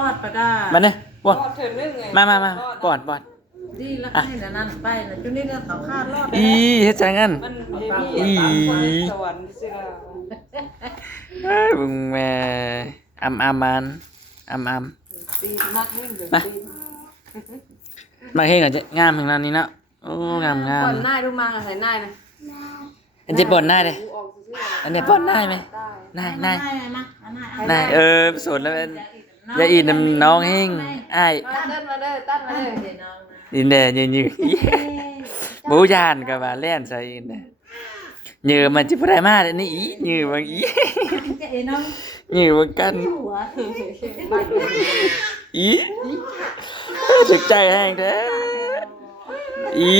รอดไปก็มาเนี่ยบ่ รอดเถิดนึงไง มาปอดดีแล้วให้แต่นั้นไปแล้วจุนี่ก็เขาคาดรอด อีเฮ็ดจังงั้น มันเฮมี่ตามคนสวรรค์สิล่ะ เอ้ยมึงแม่มันอำ ตีมักเล่นเดี๋ยวตี มาเฮ็ดก็จะงามถึงนั้นนี่เนาะโอ้งาม ก่อนหน้าดูมาใส่หน้านะ อันนี้ปอนหน้าเด้ ออกซื่อ อันนี้ปอนหน้าไหม ได้ นาย นะ สนแล้วเป็นอย่าอีนำน้องเฮงอ้าย มาเดินมาเลยตั้นมาเลย ดินแดยืนบูยานก็ว่าแล่นใส่อินเด้ยือมันสิบ่ได้มาเด้นี่อียือมันอี จะเอ็น้อง ยือมันกัน หัว อีสึกใจแห้งแท้อี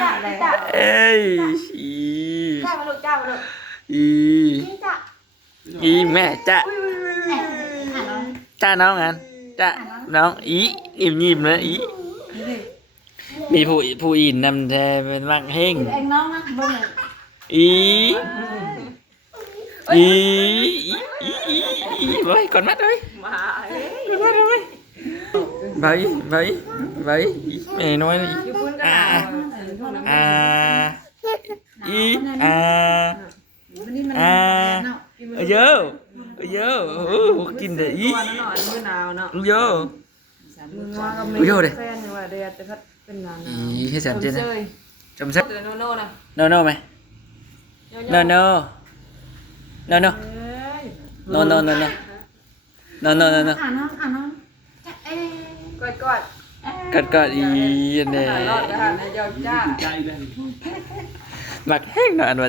จ้าเลยจ้า เอ้ยอี จ้ามาลูกจ้ามาลูก อีอีแม่จ้าจ้าน้องอันจ้าน้องอียิ้มนะอีมีผู้อินนำแทเป็นมักเฮง เอ็งน้องนะเบิ่ง อีอีไว้ก่อนมัดเลย มาเฮ้ย ก่อนมัดเลยไว้แม่น้อยนี่ อยู่พื้นกันหนาว อี วันนี้มันเนาะ เยอะกินแต่อี ตัวนั้นหน่อยมือหนาวเนาะ เยอะ มือว่าก็ไม่แฟนว่าเดียแต่พัดเป็นนาน อีให้สันเจนนะจำ เซ สั ย ก โนโน่นะ no ไหม no เอ้ย อ่านน้องจ้าเอ้ย กอด อีเนี่ย รอดไปหาในยอดจ้า มักแห้งหน่อยอันว่า